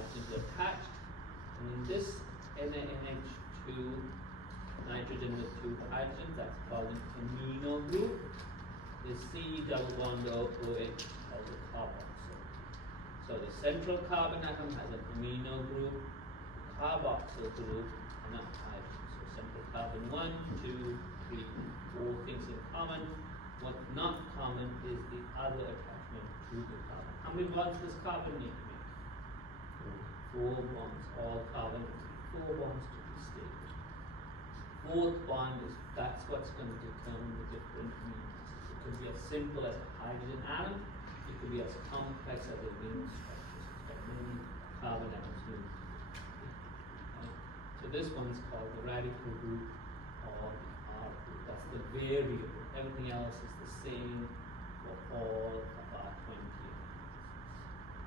hydrogens attached. And in this NaNH2 nitrogen with 2 hydrogens, that's called an amino group. The C double bond OH called a carboxyl. So the central carbon atom has an amino group, carboxyl group, and a hydrogen. So central carbon 1, 2, 3, 4 things in common. What's not common is the other attachment to the carbon. How many bonds does carbon need to make? 4 bonds. All carbon needs 4 bonds to be stable. Fourth bond is that's what's going to determine the different amino acids. It could be as simple as a hydrogen atom. It could be as complex as a ring structure. So it's got many carbon atoms in it. Okay. So this one's called the radical group or the R group. That's the variable. Everything else is the same for all of our 20 amino acids.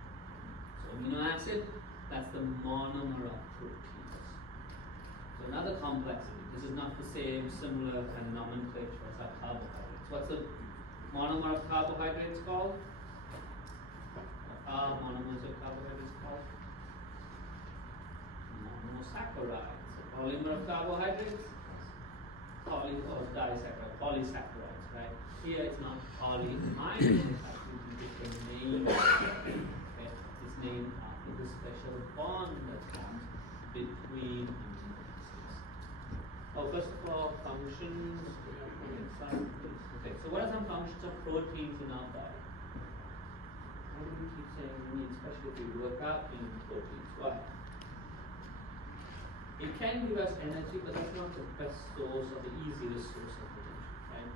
So amino acid, that's the monomer of proteins. So another complexity. This is not the same, similar kind of nomenclature as our carbohydrates. What's the monomer of carbohydrates called? What are monomers of carbohydrates called? Monosaccharides. The polymer of carbohydrates? Poly or disaccharide, polysaccharides, right? Here it's not poly, minus, it's actually a different name. Okay. It's named after the special bond that comes between amino acids. Oh, first of all, functions. Okay, so what are some functions of proteins in our body? Why do we keep saying we need, especially if we work out, we need proteins? Why? It can give us energy, but that's not the best source or the easiest source of energy, right?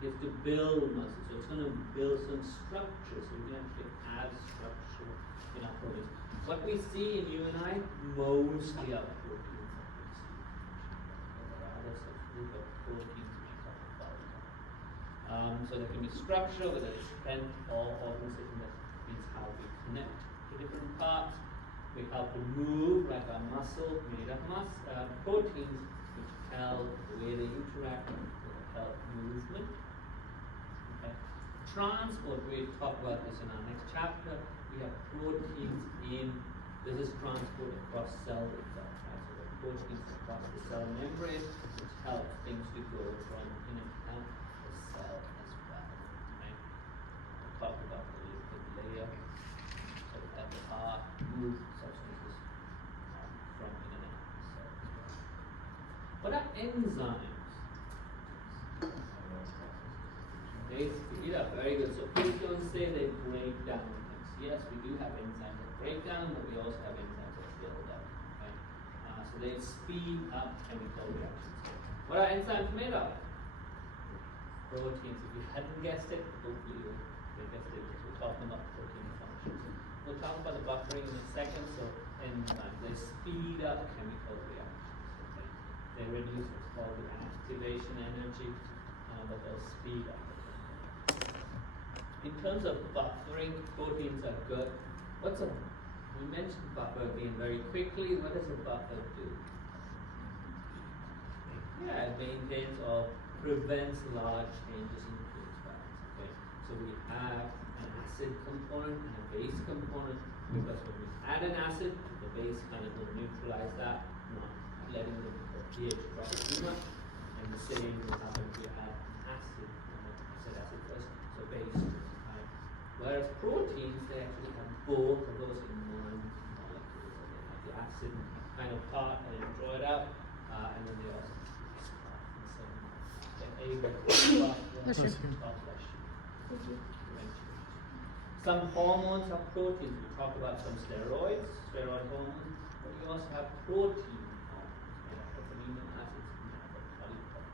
You have to build muscle, so it's going to build some structure, so we can actually add structure in our proteins. What we see in you and I, mostly are proteins that we see. There are other subgroups of proteins which make up the body. So there can be structure, whether it's strength or organization, that means how we connect to different parts. We help to move, like our muscle made of proteins, which tell the way they interact, will help movement. Okay. Transport, we'll talk about this in our next chapter. We have proteins in, this is transport across cell itself, right? So the proteins across the cell membrane, which help things to go from in and out of the cell as well. Right? We'll talk about the lipid layer. So that move substances from in and out of the cell as well. What are enzymes? Yeah, very good. So please don't say they break down things. Yes, we do have enzymes that break down, but we also have enzymes that build up. Okay? So they speed up chemical reactions. What are enzymes made of? Proteins. If you hadn't guessed it, hopefully you guessed it because we're talking about protein functions. We'll talk about the buffering in a second. So enzymes, they speed up chemical reactions. Okay? They reduce what's called the activation energy, but they'll speed up. In terms of buffering, proteins are good. We mentioned buffer again very quickly. What does a buffer do? Yeah, it maintains or prevents large changes in pH balance. Okay, so we have an acid component and a base component, because when we add an acid, the base kind of will neutralize that, not letting the pH drop too much. And the same will happen if we add acid. I said acid first, so base. Right? Whereas proteins, they actually have both of those in one molecule. So they have the acid kind of part and then draw it out, and then they also some hormones are proteins. We talk about some steroid hormones, but we also have protein hormones made up of amino acids and other polypeptides.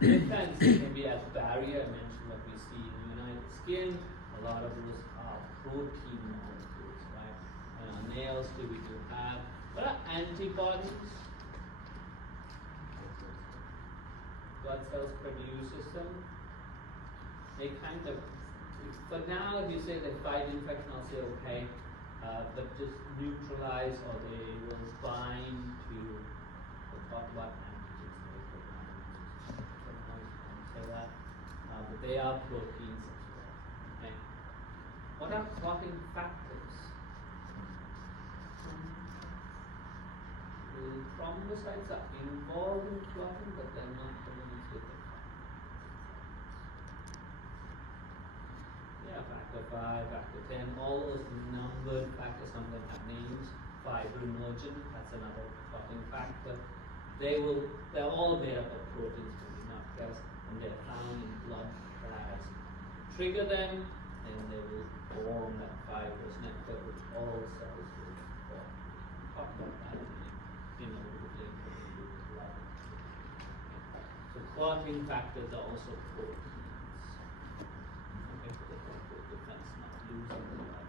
Defense can be as barrier. I mentioned what we see in the United skin. A lot of those are protein molecules, right? And our nails, we do have. What are antibodies? Blood cells produces them. They kind of, for now, if you say they fight infection, I'll say okay, but just neutralize, or they will bind to, we'll talk about antigens later. For now, you can't say that, but they are proteins as well. Okay. what are clotting factors? The thrombocytes are involved in clotting, but they're not the ones with the factor 5, factor 10, all those numbered factors, some of them have names. Fibrinogen, that's another clotting factor. They're all made up of proteins, maybe not gas, and they're found in blood that trigger them, and they will form that fibrous network which all cells will form. Talk about that in a little bit later in the blood. So clotting factors are also proteins. Okay, so they help with defense, not losing the blood.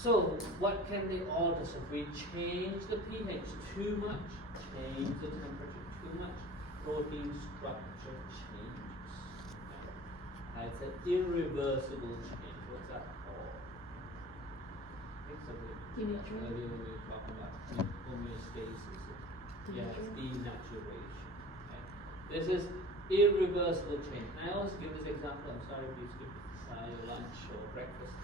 So what can they alter? So if we change the pH too much, change the temperature too much, protein structure changes. Okay? It's an irreversible change. What's that called? Denaturation. Earlier when we were talking about homeostasis. Yeah, it's denaturation. Okay? This is irreversible change. I always give this example. I'm sorry if you skipped your lunch or breakfast.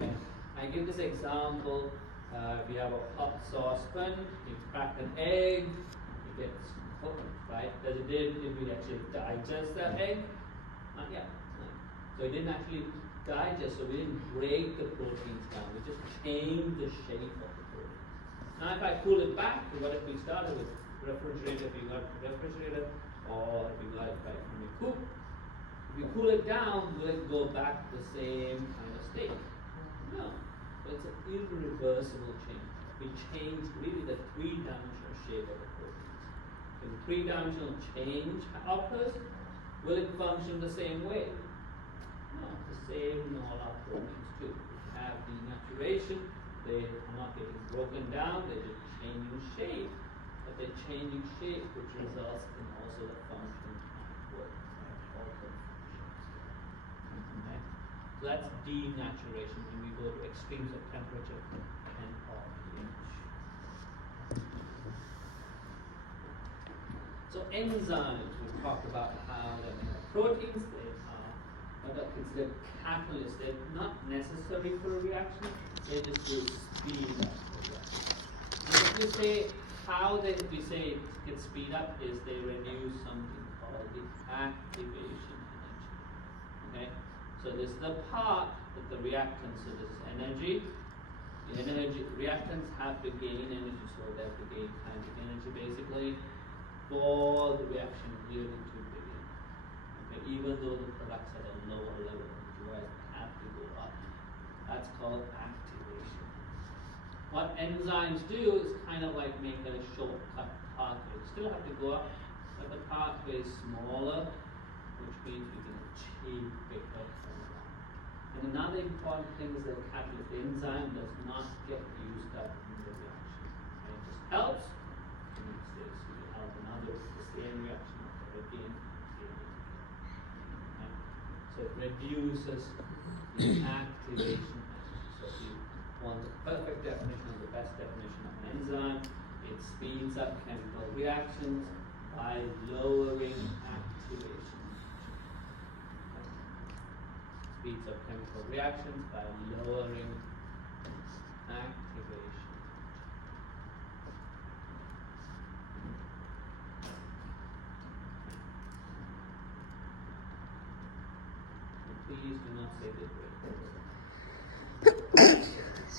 Okay. I give this example. If you have a hot saucepan, you crack an egg, it gets cooked, right? Did we actually digest that egg? Not yet. Right? So it didn't actually digest, so we didn't break the proteins down. We just changed the shape of the protein. Now if I cool it back, what if we started with refrigerator, if you got a refrigerator, or if you got it right from your coop? If you cool it down, will it go back to the same kind of state? No. So it's an irreversible change. We change really the three-dimensional shape of the proteins. When three-dimensional change occurs, will it function the same way? No, the same in all our proteins too. We have denaturation, they are not getting broken down, they're just changing shape. But they're changing shape, which results in also the function not working, right? Altered functions. Okay? So that's denaturation when we go to extremes of temperature and of pH. So enzymes, we talked about how they're made of proteins, they are what are considered catalysts. They're not necessary for a reaction, they just will speed up the reaction. And if we say how we say it can speed up is they reduce something called the activation energy. Okay? So this is the part that the reactants, so this is energy. The energy reactants have to gain energy, so they have to gain kinetic energy basically for the reaction really to begin. Okay, even though the products at a lower level of the have to go up. That's called activation. What enzymes do is kind of like make a shortcut pathway. You still have to go up, but the pathway is smaller, which means we can achieve quicker. And another important thing is that catalyst enzyme does not get used up in the reaction. And it just helps, and it stays. So you help another, it's the same reaction again. Okay? So it reduces the activation energy. So if you want the perfect definition or the best definition of an enzyme, it speeds up chemical reactions by lowering activation. Speeds up chemical reactions by lowering activation. And please do not say the word.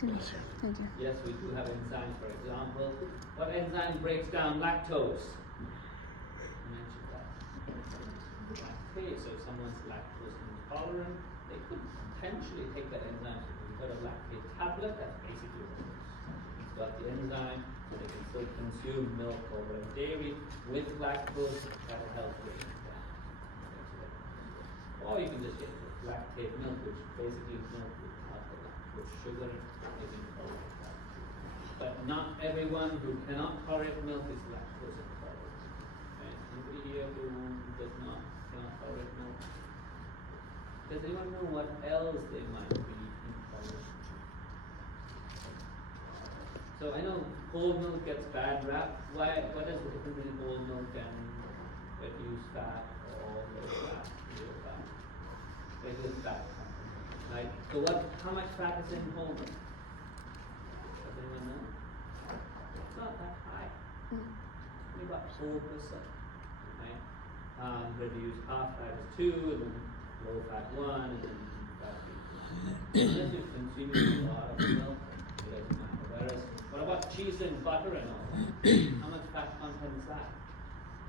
Thank you. Yes, we do have enzymes, for example. What enzyme breaks down lactose? I mentioned that. Lactase, so if someone's lactose intolerant, they could potentially take that enzyme. So we've got a lactate tablet, that's basically what it is. It's got the enzyme, so they can still consume milk or dairy with lactose, that'll help with that. Or you can just get lactate milk, which basically is milk without the lactose sugar is intolerant. But not everyone who cannot tolerate milk is lactose intolerant. Okay? Anybody here who cannot tolerate milk? Does anyone know what else they might be intolerant to? So I know whole milk gets bad rap. What is the difference between whole milk and reduced fat or low fat, zero fat? regular fat content, right? So how much fat is in whole milk? Does anyone know? It's not that high. Only about 4%. Okay? Reduce half fat is 2, and then low fat 1, and then fat 3. Unless you're consuming a lot of milk, it doesn't matter. Whereas, what about cheese and butter and all that? How much fat content is that?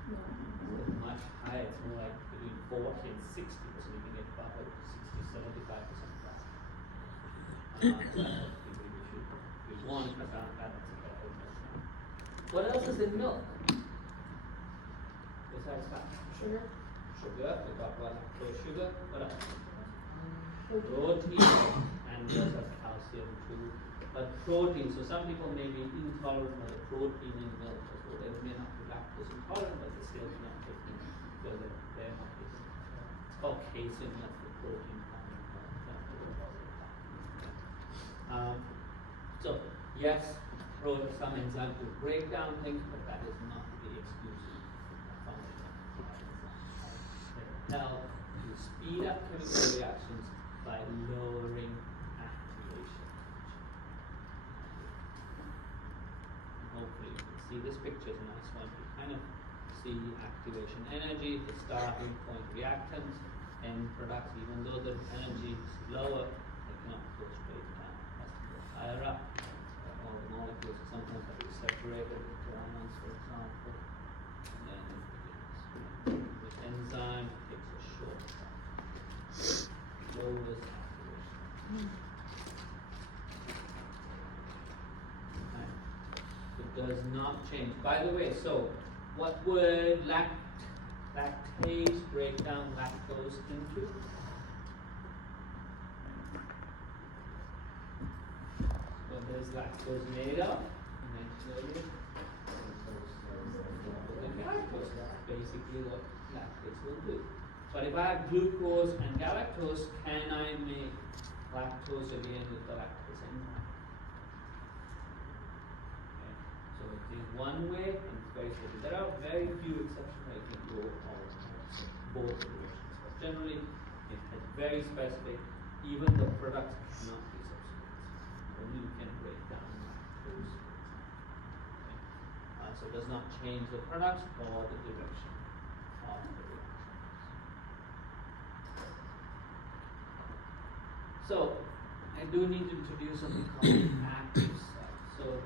It's much higher. It's more like between 40 and 60%. You can get butter 60, 75% fat. If you want to cut down fat, that's a better milk. What else is in milk? Besides fat? Sugar. Sugar. We talked about lactose sugar. What else? Protein. And we also have calcium too. But protein, so some people may be intolerant of the protein in milk as well. They may not be lactose intolerant, but they still cannot take it because they're not taking it. It's called casein, that's the protein part of milk. That's what we're talking about. So, yes, some enzymes will break down things, but that is not the exclusive function of enzymes. They help to speed up chemical reactions by lowering activation. Hopefully you can see this picture is a nice one. You kind of see activation energy, the starting point reactants, end products. Even though the energy is lower, they cannot go straight down. It has to go higher up. All the molecules sometimes have to be separated into ions, for example. And then it begins. With enzyme, it takes a shortcut. Lowers activation. It does not change. By the way, so what would lactase break down lactose into? What is lactose made of? Galactose. That's basically what lactase will do. But if I have glucose and galactose, can I make lactose again with the lactase enzyme? So it is one way, and it's very simple. There are very few exceptions where you can go both directions. But generally, it is very specific. Even the products cannot be substitutes. Only you can break down lactose. Okay. So it does not change the products or the direction of the reactions. So I do need to introduce something called active site. So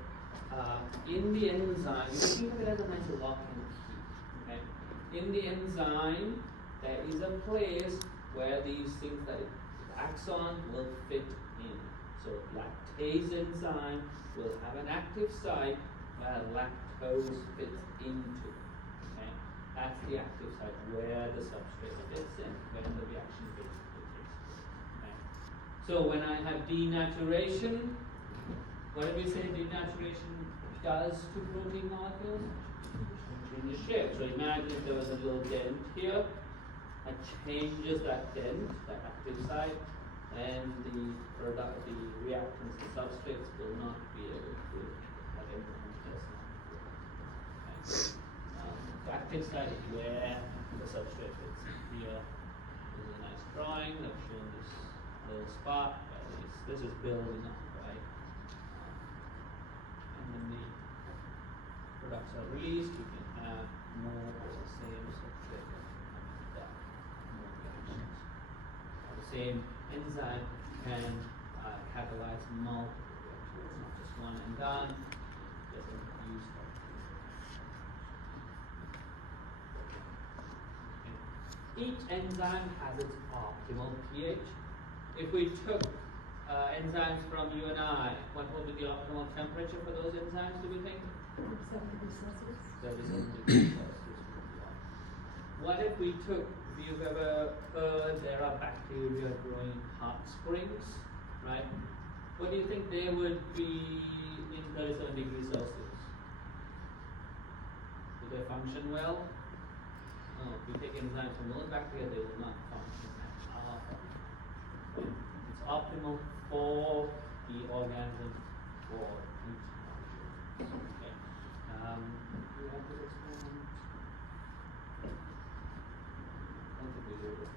in the enzyme, you think of it as a nice lock-in key. Okay? In the enzyme, there is a place where these things that it acts on will fit in. So lactase enzyme will have an active site where lactose fits into. Okay? That's the active site where the substrate fits in, when the reaction basically takes place. Okay? So when I have denaturation, what did we say denaturation does to protein molecules? Change the shape. So imagine if there was a little dent here, that changes that dent, that active site, and the reactants, the substrates will not be able to, that enzyme does not work. Okay. The active site is where the substrate fits. Here is a nice drawing. I've shown this little spot where this is building up, right? And when the products are released, you can have more of the same substrate that more reactions. The same enzyme can catalyze multiple reactions, not just one and done. It doesn't use that. Okay. Each enzyme has its optimal pH. If we took enzymes from you and I, what would be the optimal temperature for those enzymes, do we think? 37 degrees Celsius. 37 degrees Celsius would be optimal. What if we took, if you've ever heard there are bacteria growing in hot springs, right? What do you think they would be in 37 degrees Celsius? Do they function well? No, if we take enzymes from those bacteria, they will not function at all. Okay. It's optimal for the organism for each molecule. Okay. Do you have this experiment? I don't think we do this.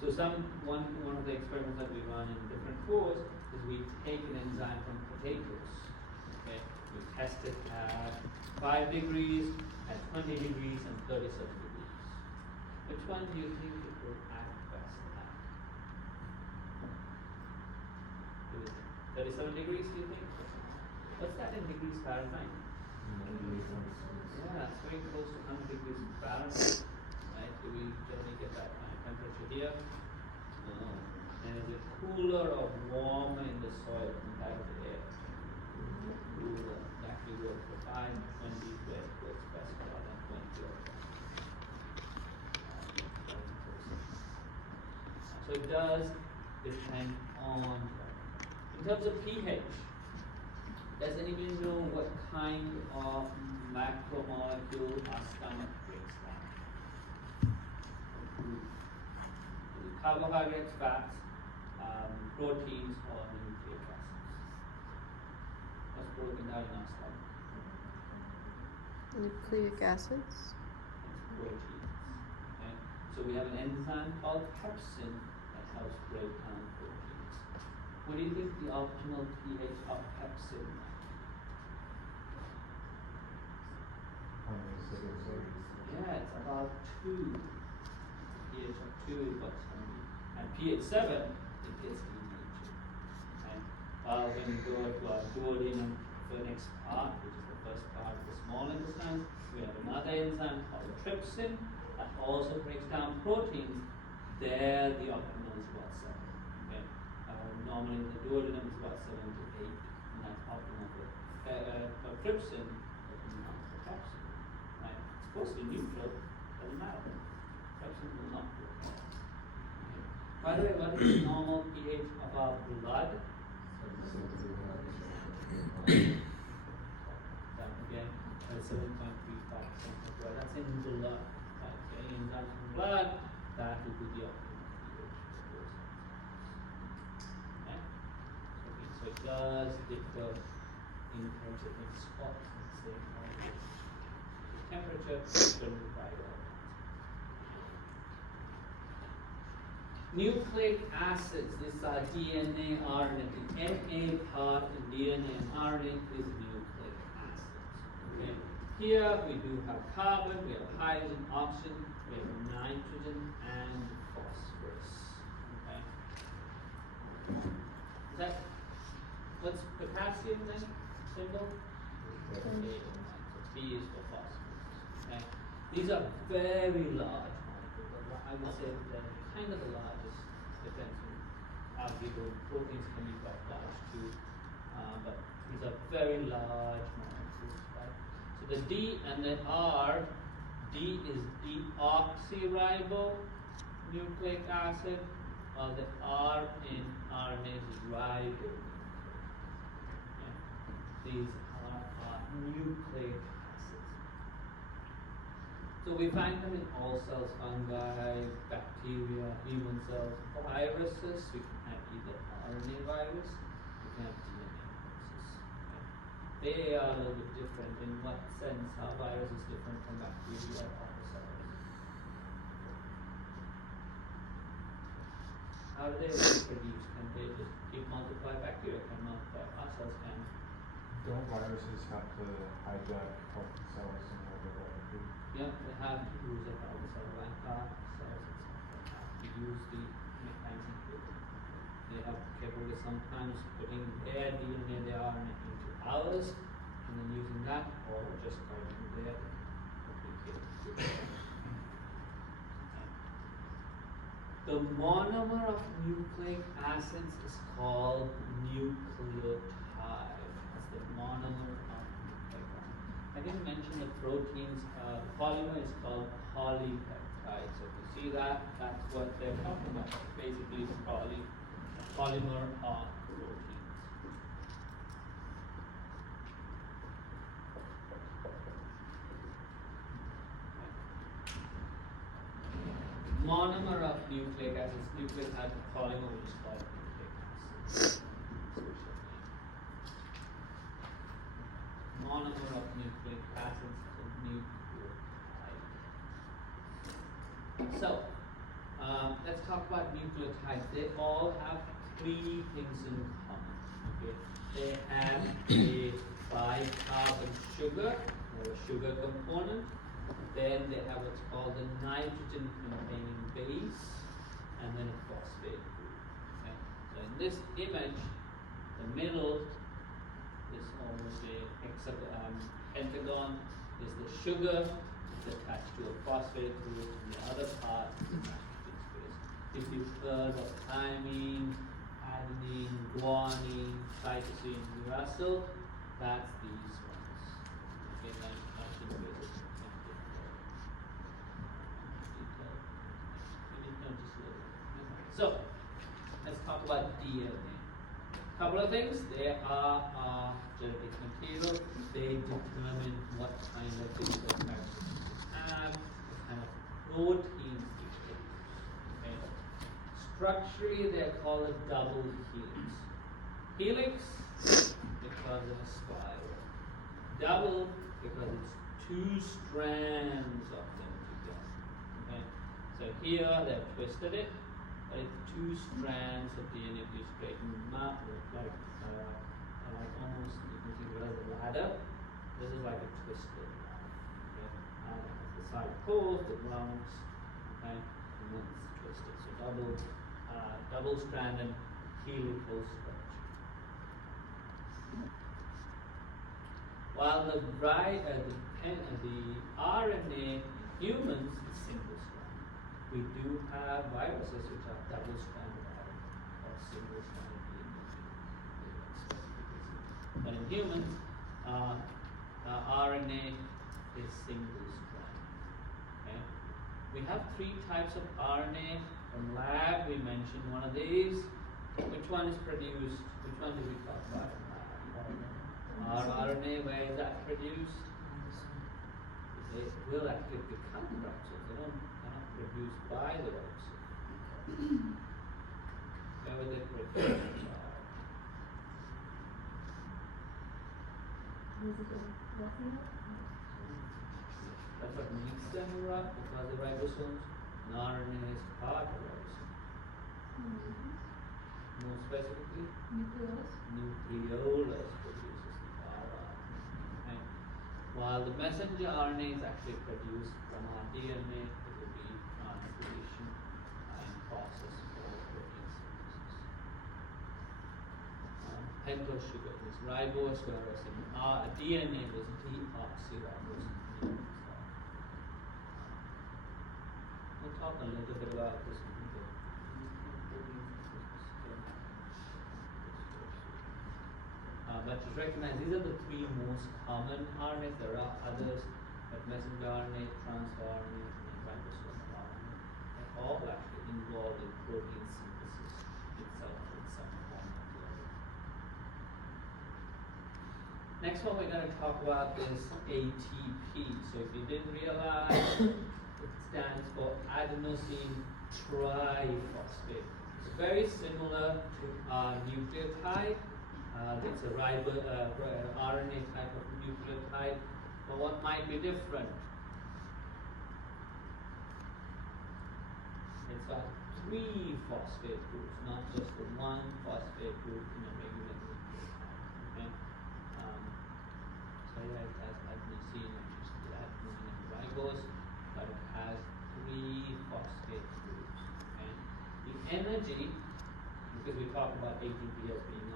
So So one of the experiments that we run in different course is we take an enzyme from potatoes. Okay, we test it at 5 degrees, at 20 degrees, and 37 degrees. Which one do you think it will act best at? Do you think? 37 degrees, do you think? What's that in degrees Fahrenheit? Yeah, it's very close to 100 degrees Fahrenheit. Right? Do we generally get that kind of temperature here? No. And is it cooler or warmer in the soil compared to the air? Cooler. It actually works for 5, 20, where it works best rather than 20 or so it does depend on, in terms of pH, does anybody know what kind of macromolecule our stomach breaks down? Carbohydrates, fats, proteins, or nucleic acids? What's broken down in our stomach? Nucleic acids. It's proteins. Okay? So we have an enzyme called pepsin that helps break down proteins. What do you think the optimal pH of pepsin is? Yeah, it's about 2. pH of 2 is what's going to be. And pH 7, it gets denatured. Okay? When you go to our duodenum pharynx part, which is the first part of the small intestine, we have another enzyme called trypsin that also breaks down proteins. There, the optimal is about 7. Okay? Normally, the duodenum is about 7 to 8, and that's optimal for trypsin, but not for pepsin. Right? It's supposed to be neutral, doesn't matter. Pepsin will not work. Okay. By the way, what is the normal pH of our blood? That again, 7.35% of blood. That's in blood. Right? Okay, enzymes in blood, that will be the optimal pH for those enzymes. Okay? So it does differ in terms of its spots and say temperature determined by all. Nucleic acids, these are DNA, RNA. The NA part in DNA and RNA is nucleic acids. Okay? Here we do have carbon, we have hydrogen, oxygen, we have nitrogen, and phosphorus. Okay? Is that what's potassium then? Symbol? So P is for phosphorus. Okay? These are very large molecules. I would say they're kind of the largest. Depends on how people proteins can be quite large too. But these are very large molecules. Right? So the D and the R, D is deoxyribonucleic acid, while the R in RNA is ribonucleic. Okay? These are nucleic acids. So we find them in all cells, fungi, bacteria, human cells, viruses. We can have either RNA virus, we can have DNA viruses. Okay? They are a little bit different. In what sense? How virus is different from bacteria or cells? How do they reproduce? Can they just keep multiply? Bacteria can multiply. Our cells can. Don't viruses have to hijack healthy cells in order to replicate? Yeah, they have to use a healthy cell like our cells itself. They have to use the mechanism. They have capable sometimes putting their DNA, their RNA into ours, and then using that, or just writing their replicate. The monomer of nucleic acids is called nucleotide. That's the monomer of nucleic acid. I didn't mention the proteins. The polymer is called polypeptide. So if you see that, that's what they're talking about. Basically, polymer of proteins. Monomer of nucleic acids, nucleic acid polymer, which is called nucleic acid. Monomer of nucleic acids is nucleotide. So, let's talk talk about nucleotides, they all have three things in common. Okay, they have a bicarbon sugar or a sugar component. Then they have what's called a nitrogen-containing base, and then a phosphate group. Okay, so in this image, the middle is almost a pentagon. Is the sugar is attached to a phosphate group, and the other part is the nitrogen space. If you've heard of thymine, adenine, guanine, cytosine, uracil, that's these ones. Okay, nitrogen space. So, let's talk about DNA. Couple of things. They are genetic material. They determine what kind of physical characteristics you have, what kind of proteins you produce. Okay. Structurally, they're called a double helix. Helix because of a spiral. Double because it's two strands of them together. Okay. So here they've twisted it. But it's two strands of DNA if you straighten them out, like almost, you can think of it as a ladder. This is like a twisted ladder. Okay? The side pulls, it rounds, okay? And then it's twisted. So double stranded helical structure. While the RNA in humans is single stranded. We do have viruses which are double-stranded RNA or single-stranded DNA. But in humans, RNA is single-stranded. Okay? We have three types of RNA. From lab, we mentioned one of these. Which one is produced? Which one did we talk about in lab? RNA, where is that produced? They will actually become ribosomes. They cannot produced by the ribosome. Where were they produced by? That's what makes them because the ribosomes, and RNA is part of ribosome. More specifically, nucleolus produces the RNA. Okay. While the messenger RNA is actually produced from our DNA, it will be translation and process for protein synthesis. Pentose sugar is ribose, whereas in our DNA was deoxyribose. We'll talk a little bit about this. But just recognize these are the three most common RNAs. There are others, but messenger RNA, transfer RNA, and ribosomal RNA. They're all actually involved in protein synthesis itself in some form or the other. Next one we're going to talk about is ATP. So if you didn't realize, it stands for adenosine triphosphate. It's very similar to our nucleotide. It's a RNA type of nucleotide, but what might be different? It's got three phosphate groups, not just the one phosphate group in a regular nucleotide. Okay? So yeah, it has adenosine, which is the adenosine and ribose, but it has three phosphate groups. Okay? The energy, because we talk about ATP as being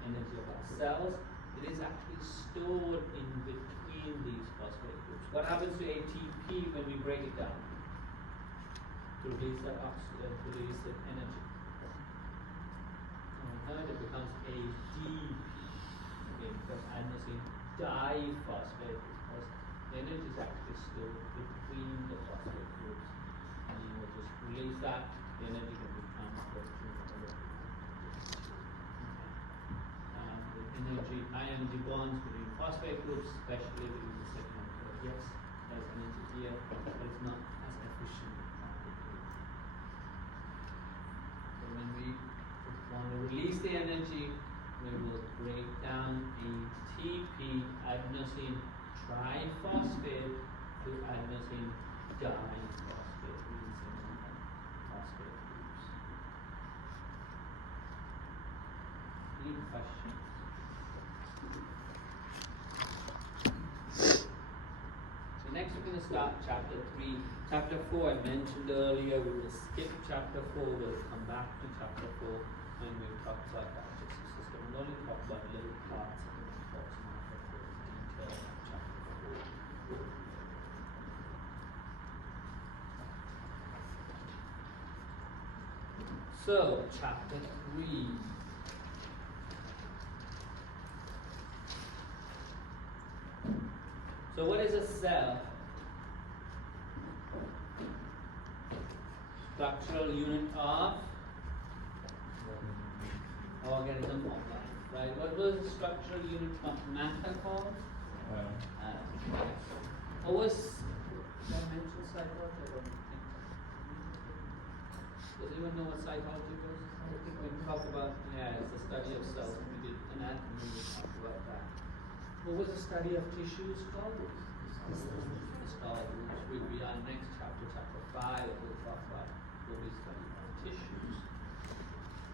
energy of our cells, it is actually stored in between these phosphate groups. What happens to ATP when we break it down? To release that energy. It becomes ADP. Okay, because adenosine diphosphate, because the energy is actually stored between the phosphate groups. And you will just release that, the energy can be transferred to another. Energy, high energy bonds between phosphate groups, especially between the second and third. Yes, there's energy here, but it's not as efficient. So when we want to release the energy, we will break down ATP, adenosine triphosphate, to adenosine diphosphate, using phosphate groups. Any questions? So next we're going to start chapter 3. Chapter 4 I mentioned earlier, we will skip chapter 4, we'll come back to chapter 4 when we talk about digestive system. We'll only talk about little parts of it, talks not the full detail of chapter 4. So, chapter 3. So what is a cell? Structural unit of organism of life, right? What was the structural unit of matter called? What was, did I mention cytology? I don't think. Does anyone know what cytology was? I think we talked about, yeah, it's the study of cells. We did anatomy, we talked about that. What was the study of tissues called? Histology, which will be our next chapter, chapter 5, we'll talk about what we study of tissues.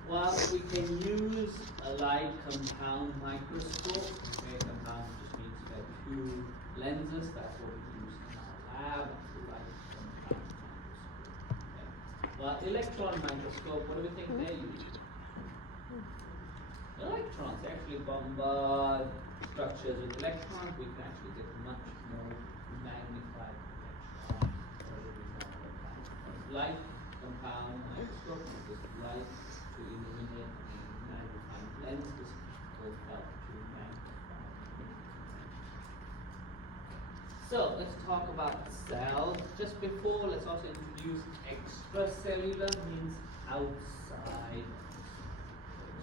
Well, we can use a light compound microscope. Okay, compound just means we have two lenses, that's what we use in our lab, light compound microscope. Okay. Well, electron microscope, what do we think they use? Electrons actually bombard structures with electrons. We can actually get much more magnified electrons as a result of that. Light compound microscope is light to illuminate the magnifying lenses will help to magnify. So let's talk about cells. Just before, let's also introduce extracellular means outside.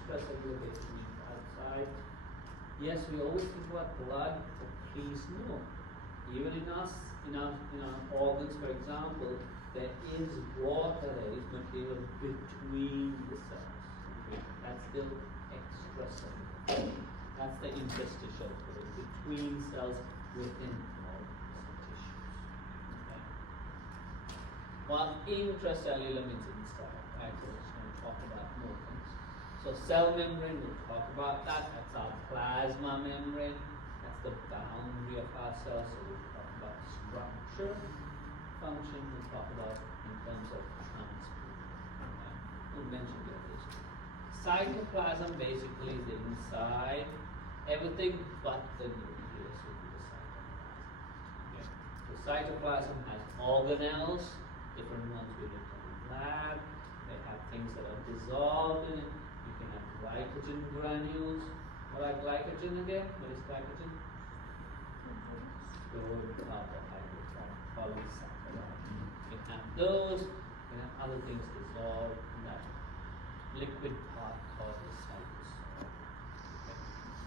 Extracellular basically means outside. Yes, we always think about blood, but please know, even in our organs, for example, there is water, there is material between the cells. Okay? That's still extracellular. That's the interstitial fluid between cells within organs and tissues. Okay? While intracellular means inside. Right? So we're just going to talk about more things. So cell membrane, we'll talk about that. That's our plasma membrane. That's the boundary of our cells. So we'll talk about structure. Function, we'll talk about in terms of transport. We'll mention that this. Cytoplasm basically is the inside. Everything but the nucleus will be the cytoplasm. Okay. So cytoplasm has organelles, different ones we looked at in lab. They have things that are dissolved in it. You can have glycogen granules. What are glycogen again? What is glycogen? Stored carbohydrates, right? Polysaccharide. You can have those. You can have other things dissolved in that liquid part called the cytosol.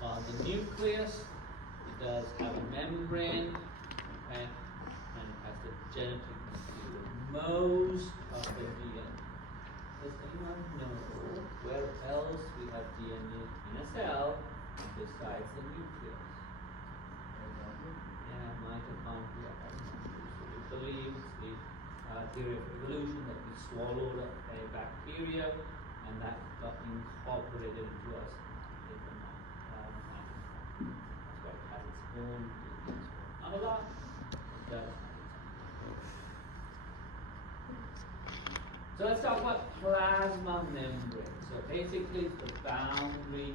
Okay. The nucleus, it does have a membrane, okay, and it has the genetic material. Most of the DNA. Does anyone know where else we have DNA in a cell besides the nucleus? Yeah, mitochondria. So we believe it's the theory of evolution that we swallowed up a bacteria and that got incorporated into us in the mitochondria. That's why it has its own DNA. Not a lot, it does have its own. So let's talk about plasma membrane. So basically it's the boundary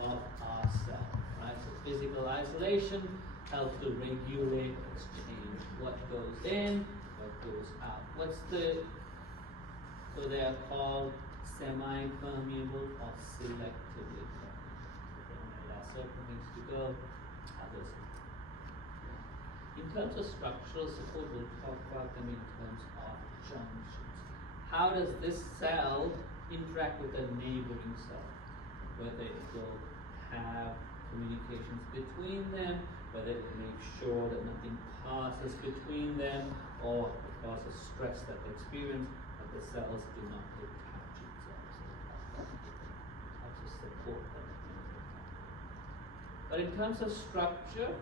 of our cell, right? So physical isolation helps to regulate exchange. What goes in, what goes out. So they are called semi-permeable or selectively permeable. There are certain things to go, others not. In terms of structural support, we'll talk about them in terms of junctions. How does this cell interact with a neighboring cell? Whether it will have communications between them, whether it make sure that nothing passes between them, or because of stress that they experience, that the cells do not detach themselves. How to support them. But in terms of structure,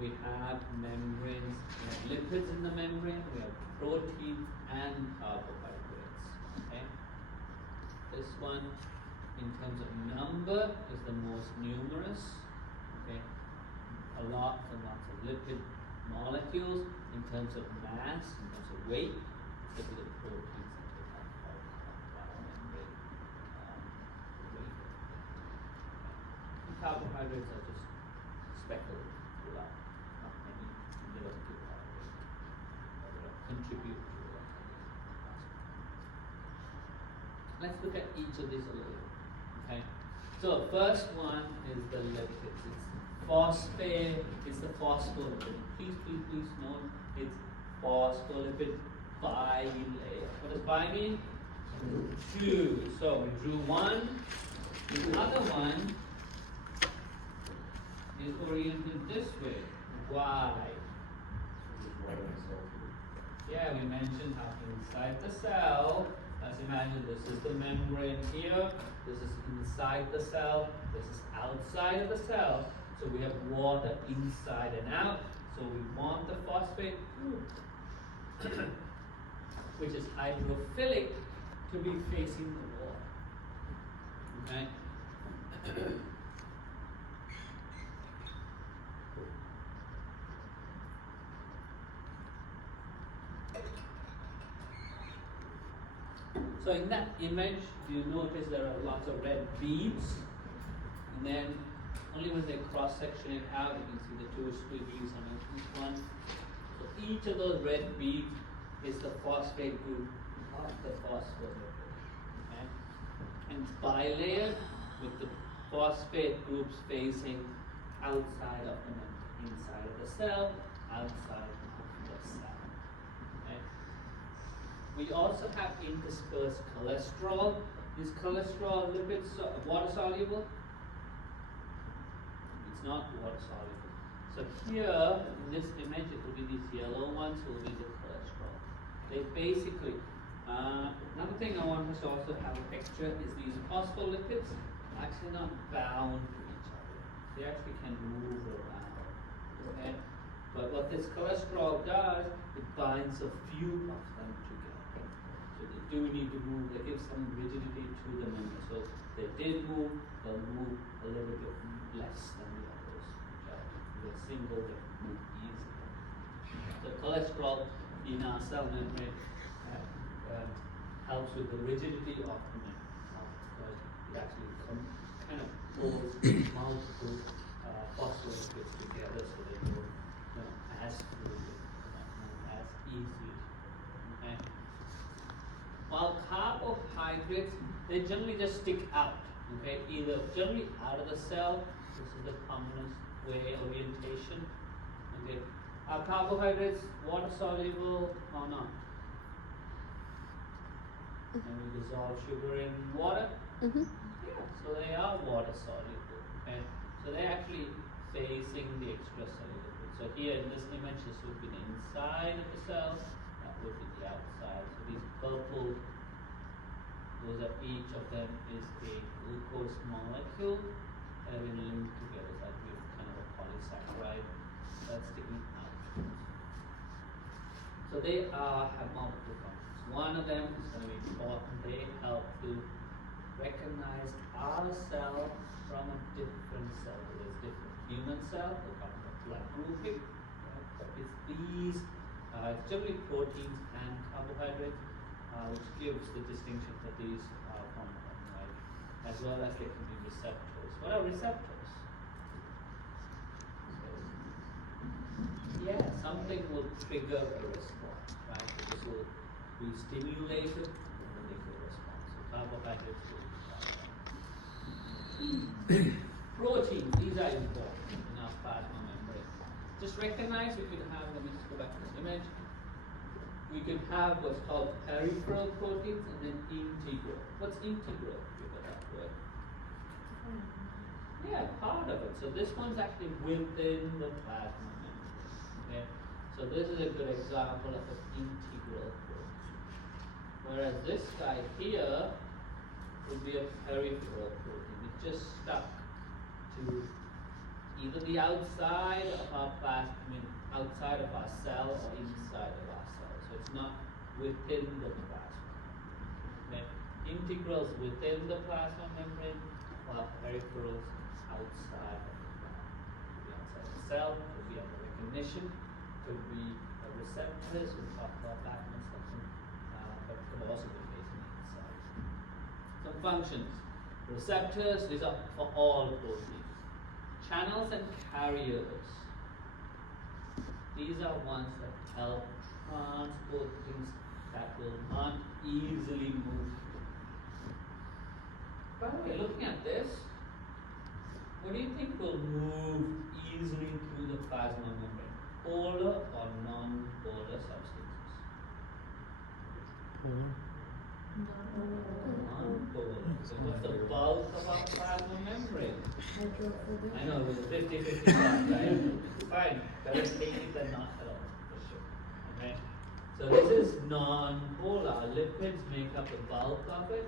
we have membranes, we have lipids in the membrane, we have protein and carbohydrates. Okay? This one in terms of number is the most numerous, okay? Lots and lots of lipid molecules. In terms of mass, in terms of weight, it's the proteins that they have biomembrane weight. And carbohydrates are just speckled throughout, not many, they don't give out weight, or they don't contribute to it. Let's look at each of these a little, okay? So first one is the lipids. It's phosphate, it's the phospholipid. Please note, it's phospholipid bilayer. What does bi mean? Two. So we drew one. The other one is oriented this way. Y. Yeah, we mentioned how inside the cell, let's imagine this is the membrane here, this is inside the cell, this is outside of the cell. So we have water inside and out. So we want the phosphate group, which is hydrophilic, to be facing the water. Okay? So in that image, you notice there are lots of red beads, and then only when they cross-section it out, you can see the two squigglies on each one. So each of those red beads is the phosphate group of the phospholipid. Okay? And it's bilayered with the phosphate groups facing outside of the membrane, inside of the cell, outside of the cell. Okay? We also have interspersed cholesterol. Is cholesterol lipids water soluble? It's not water soluble. So here in this image, it will be these yellow ones will be the cholesterol. They basically, another thing I want us to also have a picture is these phospholipids are actually not bound to each other. They actually can move around. Okay? But what this cholesterol does, it binds a few of them together. So they do need to move, they give some rigidity to the member. So if they did move, they'll move a little bit less than the others. The single that move easily. So cholesterol in our cell membrane helps with the rigidity of the membrane. Because it actually kind of pulls multiple phospholipids together so they move as fluid, move as easily. Okay? While carbohydrates, they generally just stick out. Okay, either generally out of the cell, this is the commonest way orientation. Okay, are carbohydrates water soluble or not? And we dissolve sugar in water? Mm-hmm. Yeah, so they are water soluble. Okay, so they're actually facing the extracellular fluid. So here in this image, this would be the inside of the cell, that would be the outside. So these purple, those are each of them is a glucose molecule that have been linked together. That would be kind of a polysaccharide that's sticking out. So they have multiple functions. One of them is going to be important. They help to recognize our cell from a different cell. There's different human cell. We're talking about blood grouping. Right? It's these, it's generally proteins and carbohydrates. Which gives the distinction that these are from them, right? As well as they can be receptors. What are receptors? Yeah, something will trigger a response, right? So this will be stimulated and then they give a response. So carbohydrates will proteins, these are important in our plasma membrane. Just recognize we could have, let me just go back to this image. We could have what's called peripheral proteins and then integral. What's integral? You got that word. Yeah, part of it. So this one's actually within the plasma membrane. Okay? So this is a good example of an integral protein. Whereas this guy here would be a peripheral protein. It's just stuck to either the outside of our plasma, outside of our cell or inside of our cell. So it's not within the plasma. Okay? integrals within the plasma membrane, while peripherals outside of the plasma. Could be outside the cell, could be under recognition, could be receptors, we'll talk about that in a second, but could also be basically inside. Some functions. Receptors, these are for all proteins. Channels and carriers. These are ones that help transport things that will not easily move. By the way, looking at this, what do you think will move easily through the plasma membrane? Polar or non-polar substances? Non-polar. So what's the bulk of our plasma membrane? Hydrophobic. I know it was a 50-50 shot, right? Fine, better take it than not at all, for sure. Okay? So this is non-polar. Lipids make up the bulk of it,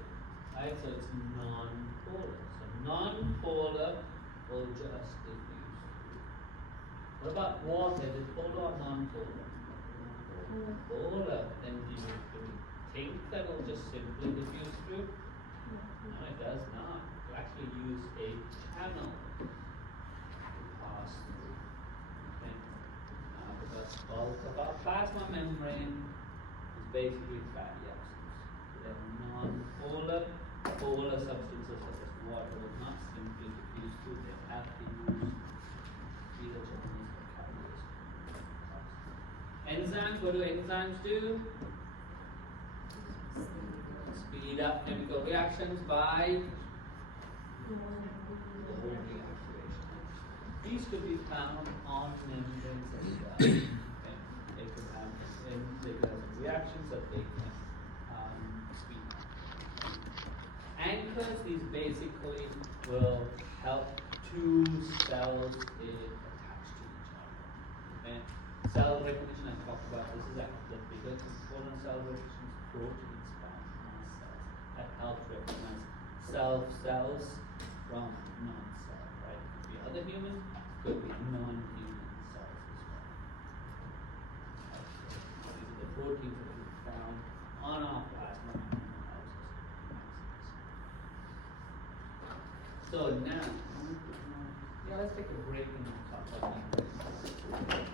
right? So it's non-polar. So non-polar will just diffuse through. What about water? Is it polar or non-polar? Polar. Then do we think that will just simply diffuse through? No, it does not. You actually use a channel to pass through. Okay? Because bulk of our plasma membrane is basically fatty acids. They're non-polar. Polar substances such as water will not simply diffuse through. They have to use either channels or carriers. Enzymes, what do enzymes do? Speed up chemical reactions by reactivation. These could be found on membranes as well. Okay. They could have reactions that they can speed up. Anchors, these basically will help two cells stay attached to each other. Okay. Cell recognition, I talked about this, is actually the bigger component. Cell recognition is proteins found on cells that help recognize cells from non-cell, right? Could be other humans, could be non-human cells as well. Right. These are the proteins that we found on our plasma houses. So now, let's take a break and talk about that.